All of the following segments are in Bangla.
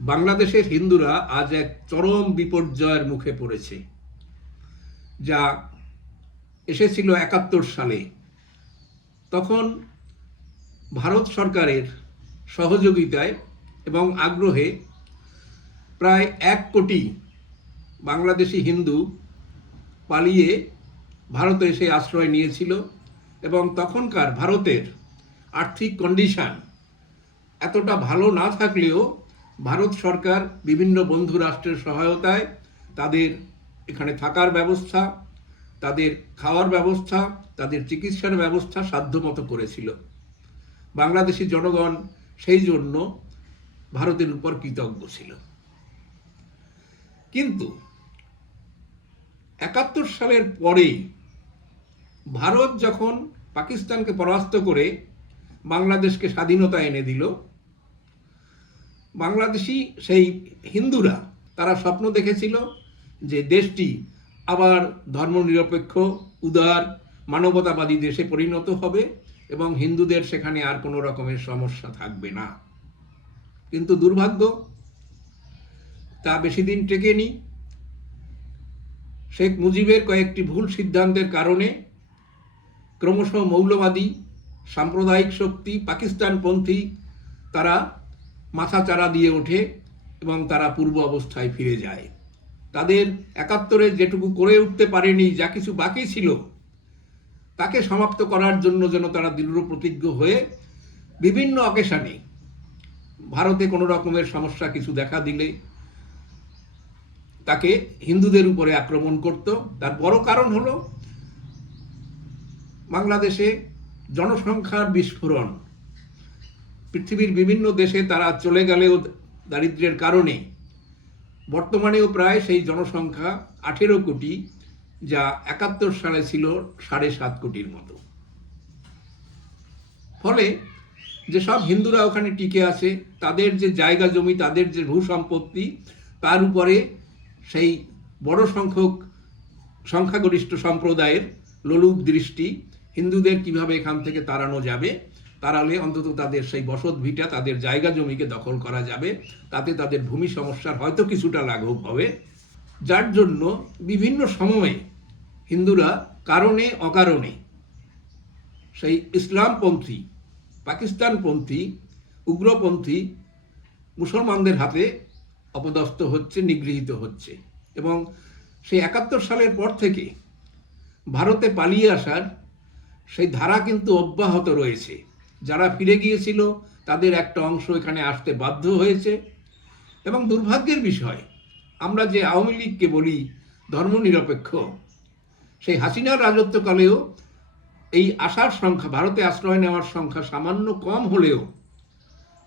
বাংলাদেশের হিন্দুরা আজ এক চরম বিপর্যয়ের মুখে পড়েছে, যা এসেছিল একাত্তর সালে। তখন ভারত সরকারের সহযোগিতায় এবং আগ্রহে প্রায় এক কোটি বাংলাদেশি হিন্দু পালিয়ে ভারতে এসে আশ্রয় নিয়েছিল এবং তখনকার ভারতের আর্থিক কন্ডিশন এতটা ভালো না থাকলেও ভারত সরকার বিভিন্ন বন্ধু রাষ্ট্রের সহায়তায় তাদের এখানে থাকার ব্যবস্থা, তাদের খাওয়ার ব্যবস্থা, তাদের চিকিৎসার ব্যবস্থা সাধ্যমতো করেছিল। বাংলাদেশি জনগণ সেই জন্য ভারতের উপর কৃতজ্ঞ ছিল। কিন্তু একাত্তর সালের পরে ভারত যখন পাকিস্তানকে পরাস্ত করে বাংলাদেশকে স্বাধীনতা এনে দিল বাংলাদেশি সেই হিন্দুরা, তারা স্বপ্ন দেখেছিল যে দেশটি আবার ধর্মনিরপেক্ষ, উদার, মানবতাবাদী দেশে পরিণত হবে এবং হিন্দুদের সেখানে আর কোনো রকমের সমস্যা থাকবে না। কিন্তু দুর্ভাগ্য, তা বেশি দিন টেকেনি। শেখ মুজিবের কয়েকটি ভুল সিদ্ধান্তের কারণে ক্রমশ মৌলবাদী, সাম্প্রদায়িক শক্তি, পাকিস্তানপন্থী, তারা মাথা চারা দিয়ে ওঠে এবং তারা পূর্ব অবস্থায় ফিরে যায়। তাদের একাত্তরে যেটুকু করে উঠতে পারেনি, যা কিছু বাকি ছিল, তাকে সমাপ্ত করার জন্য যেন তারা দৃঢ় প্রতিজ্ঞ হয়ে বিভিন্ন অকেশানে ভারতে কোনো রকমের সমস্যা কিছু দেখা দিলে তাকে হিন্দুদের উপরে আক্রমণ করত। তার বড় কারণ হলো বাংলাদেশে জনসংখ্যার বিস্ফোরণ। পৃথিবীর বিভিন্ন দেশে তারা চলে গেলেও দারিদ্র্যের কারণে। বর্তমানেও প্রায় সেই জনসংখ্যা আঠেরো কোটি, যা একাত্তর সালে ছিল সাড়ে সাত কোটির মতো। ফলে যেসব হিন্দুরা ওখানে টিকে আছে, তাদের যে জায়গা জমি, তাদের যে ভূ সম্পত্তি তার উপরে সেই বড় সংখ্যক সংখ্যাগরিষ্ঠ সম্প্রদায়ের লোলুপ দৃষ্টি, হিন্দুদের কীভাবে এখান থেকে তাড়ানো যাবে তাড়ালে অন্তত তাদের সেই বসত ভিটা তাদের জায়গা জমিকে দখল করা যাবে, তাতে তাদের ভূমি সমস্যার হয়তো কিছুটা লাঘব হবে। যার জন্য বিভিন্ন সময়ে হিন্দুরা কারণে অকারণে সেই ইসলামপন্থী, পাকিস্তানপন্থী, উগ্রপন্থী মুসলমানদের হাতে অপদস্থ হচ্ছে, নিগৃহীত হচ্ছে এবং সেই একাত্তর সালের পর থেকে ভারতে পালিয়ে আসার সেই ধারা কিন্তু অব্যাহত রয়েছে। যারা ফিরে গিয়েছিল, তাদের একটা অংশ এখানে আসতে বাধ্য হয়েছে। এবং দুর্ভাগ্যের বিষয়, আমরা যে আওয়ামী লীগকে বলি ধর্মনিরপেক্ষ, সেই হাসিনার রাজত্বকালেও এই আসার সংখ্যা, ভারতে আশ্রয় নেওয়ার সংখ্যা সামান্য কম হলেও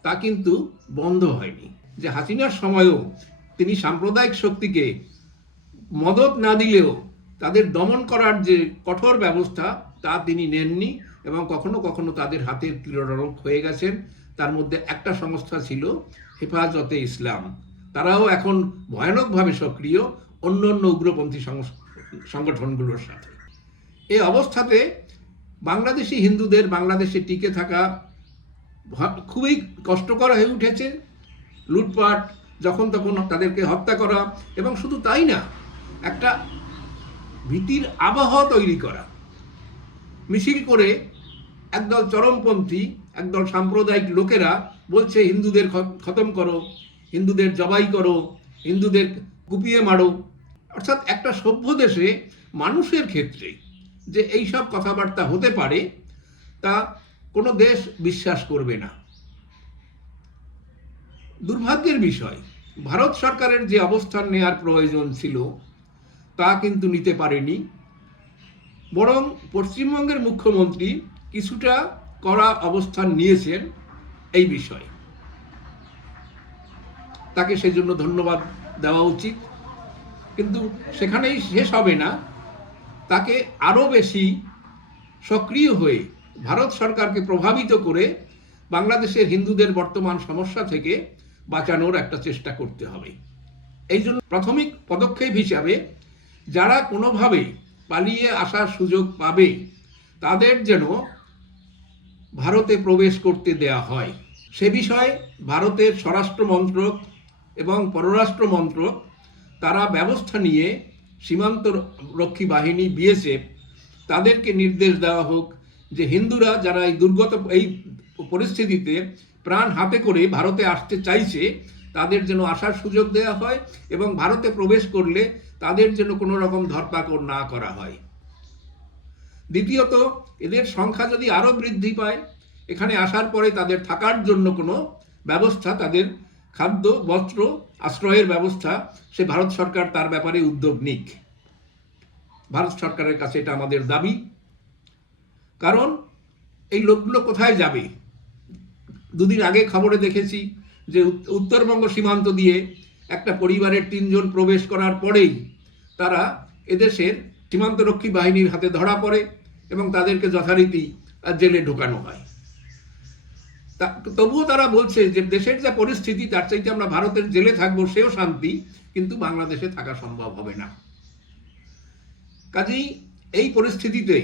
তা কিন্তু বন্ধ হয়নি। যে হাসিনার সময়ও তিনি সাম্প্রদায়িক শক্তিকে মদত না দিলেও তাদের দমন করার যে কঠোর ব্যবস্থা, তা তিনি নেননি। এবং কখনো কখনো তাদের হাতের ক্রীড়নক হয়ে গেছেন। তার মধ্যে একটা সংস্থা ছিল হেফাজতে ইসলাম। তারাও এখন ভয়ানকভাবে সক্রিয় অন্য অন্য উগ্রপন্থী সংগঠনগুলোর সাথে। এই অবস্থাতে বাংলাদেশি হিন্দুদের বাংলাদেশে টিকে থাকা খুবই কষ্টকর হয়ে উঠেছে। লুটপাট, যখন তখন তাদেরকে হত্যা করা এবং শুধু তাই না, একটা ভীতির আবহাওয়া তৈরি করা। মিছিল করে একদল চরমপন্থী, একদল সাম্প্রদায়িক লোকেরা বলছে, হিন্দুদের খতম করো, হিন্দুদের জবাই করো, হিন্দুদের কুপিয়ে মারো। অর্থাৎ একটা সভ্য দেশে মানুষের ক্ষেত্রে যে এই সব কথাবার্তা হতে পারে, তা কোনো দেশ বিশ্বাস করবে না। দুর্ভাগ্যের বিষয়, ভারত সরকারের যে অবস্থান নেয়ার প্রয়োজন ছিল, তা কিন্তু নিতে পারেনি। বরং পশ্চিমবঙ্গের মুখ্যমন্ত্রী কিছুটা কড়া অবস্থান নিয়েছেন এই বিষয়ে। তাকে সেজন্য ধন্যবাদ দেওয়া উচিত। কিন্তু সেখানেই শেষ হবে না। তাকে আরও বেশি সক্রিয় হয়ে ভারত সরকারকে প্রভাবিত করে বাংলাদেশের হিন্দুদের বর্তমান সমস্যা থেকে বাঁচানোর একটা চেষ্টা করতে হবে। এই জন্য প্রাথমিক পদক্ষেপ হিসাবে যারা কোনোভাবে পালিয়ে আসার সুযোগ পাবে, তাদের যেন ভারতে প্রবেশ করতে দেয়া হয়। সে বিষয়ে ভারতের স্বরাষ্ট্র মন্ত্রক এবং পররাষ্ট্র মন্ত্রক তারা ব্যবস্থা নিয়ে সীমান্ত রক্ষী বাহিনী, বিএসএফ, তাদেরকে নির্দেশ দেওয়া হোক যে হিন্দুরা যারা এই দুর্গত, এই পরিস্থিতিতে প্রাণ হাতে করে ভারতে আসতে চাইছে, তাদের যেন আসার সুযোগ দেওয়া হয় এবং ভারতে প্রবেশ করলে তাদের যেন কোনো রকম ধরপাকড় না করা হয়। দ্বিতীয়ত, এদের সংখ্যা যদি আরও বৃদ্ধি পায়, এখানে আসার পরে তাদের থাকার জন্য কোনো ব্যবস্থা, তাদের খাদ্য, বস্ত্র, আশ্রয়ের ব্যবস্থা, সে ভারত সরকার তার ব্যাপারে উদ্যোগ নিক। ভারত সরকারের কাছে এটা আমাদের দাবি। কারণ, এই লোকগুলো কোথায় যাবে? দুদিন আগে খবরে দেখেছি যে উত- উত্তরবঙ্গ সীমান্ত দিয়ে একটা পরিবারের তিনজন প্রবেশ করার পরেই তারা এদেশের সীমান্তরক্ষী বাহিনীর হাতে ধরা পড়ে এবং তাদেরকে যথারীতি জেলে ঢোকানো হয়। তবুও তারা বলছে যে দেশের যা পরিস্থিতি, তার চাইতে আমরা ভারতের জেলে থাকব, সেও শান্তি, কিন্তু বাংলাদেশে থাকা সম্ভব হবে না। কাজেই এই পরিস্থিতিতে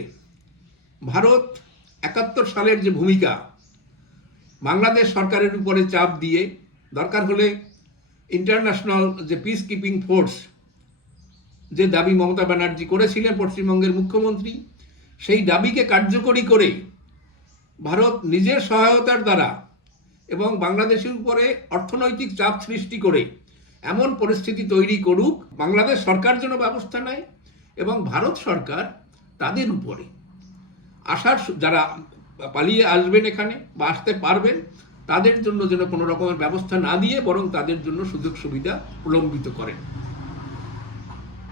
ভারত একাত্তর সালের যে ভূমিকা, বাংলাদেশ সরকারের উপরে চাপ দিয়ে দরকার হলে ইন্টারন্যাশনাল যে পিস কিপিং ফোর্স যে দাবি মমতা ব্যানার্জি করেছিলেন, পশ্চিমবঙ্গের মুখ্যমন্ত্রী, সেই দাবিকে কার্যকরী করে ভারত নিজের সহায়তার দ্বারা এবং বাংলাদেশের উপরে অর্থনৈতিক চাপ সৃষ্টি করে এমন পরিস্থিতি তৈরি করুক, বাংলাদেশ সরকার যেন ব্যবস্থা নেয় এবং ভারত সরকার তাদের উপরে। আসার যারা পালিয়ে আসবেন এখানে বা আসতে পারবেন, তাদের জন্য যেন কোনো রকমের ব্যবস্থা না দিয়ে বরং তাদের জন্য সুযোগ সুবিধা প্রলম্বিত করেন।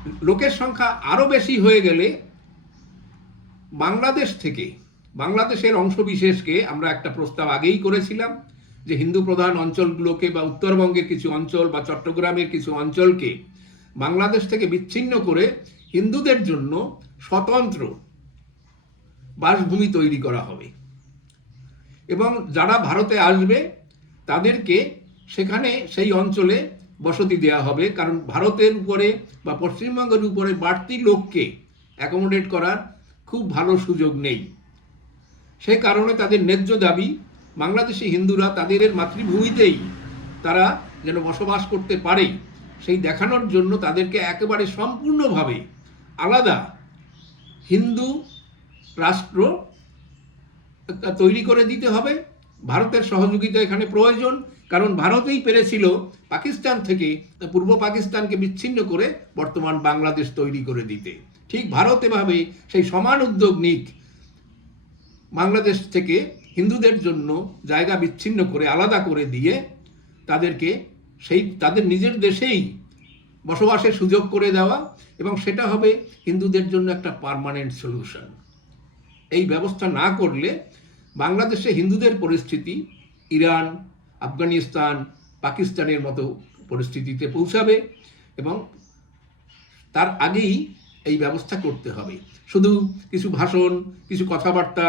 লোকের সংখ্যা আরও বেশি হয়ে গেলে বাংলাদেশ থেকে, বাংলাদেশের অংশবিশেষকে আমরা একটা প্রস্তাব আগেই করেছিলাম যে হিন্দু প্রধান অঞ্চলগুলোকে বা উত্তরবঙ্গের কিছু অঞ্চল বা চট্টগ্রামের কিছু অঞ্চলকে বাংলাদেশ থেকে বিচ্ছিন্ন করে হিন্দুদের জন্য স্বতন্ত্র বাসভূমি তৈরি করা হবে। এবং যারা ভারতে আসবে, তাদেরকে সেখানে সেই অঞ্চলে বসতি দেওয়া হবে, কারণ ভারতের উপরে বা পশ্চিমবঙ্গের উপরে বাড়তি লোককে অ্যাকোমোডেট করার খুব ভালো সুযোগ নেই। সে কারণে তাদের ন্যায্য দাবি, বাংলাদেশি হিন্দুরা তাদের মাতৃভূমিতেই তারা যেন বসবাস করতে পারে, সেই দেখানোর জন্য তাদেরকে একেবারে সম্পূর্ণভাবে আলাদা হিন্দু রাষ্ট্র তৈরি করে দিতে হবে। ভারতের সহযোগিতা এখানে প্রয়োজন কারণ ভারতেই পেরেছিল পাকিস্তান থেকে পূর্ব পাকিস্তানকে বিচ্ছিন্ন করে বর্তমান বাংলাদেশ তৈরি করে দিতে। ঠিক ভারত এভাবে সেই সমান উদ্যোগ নিক, বাংলাদেশ থেকে হিন্দুদের জন্য জায়গা বিচ্ছিন্ন করে, আলাদা করে দিয়ে তাদেরকে সেই, তাদের নিজের দেশেই বসবাসের সুযোগ করে দেওয়া এবং সেটা হবে হিন্দুদের জন্য একটা পার্মানেন্ট সলিউশন। এই ব্যবস্থা না করলে বাংলাদেশে হিন্দুদের পরিস্থিতি, ইরান আফগানিস্তান, পাকিস্তানের মতো পরিস্থিতিতে পৌঁছাবে এবং তার আগেই এই ব্যবস্থা করতে হবে। শুধু কিছু ভাষণ, কিছু কথাবার্তা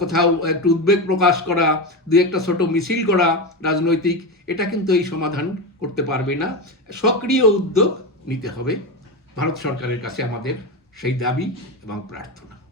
কোথাও একটু উদ্বেগ প্রকাশ করা, দু একটা ছোট মিছিল করা রাজনৈতিক, এটা কিন্তু এই সমাধান করতে পারবে না। সক্রিয় উদ্যোগ নিতে হবে। ভারত সরকারের কাছে আমাদের সেই দাবি এবং প্রার্থনা।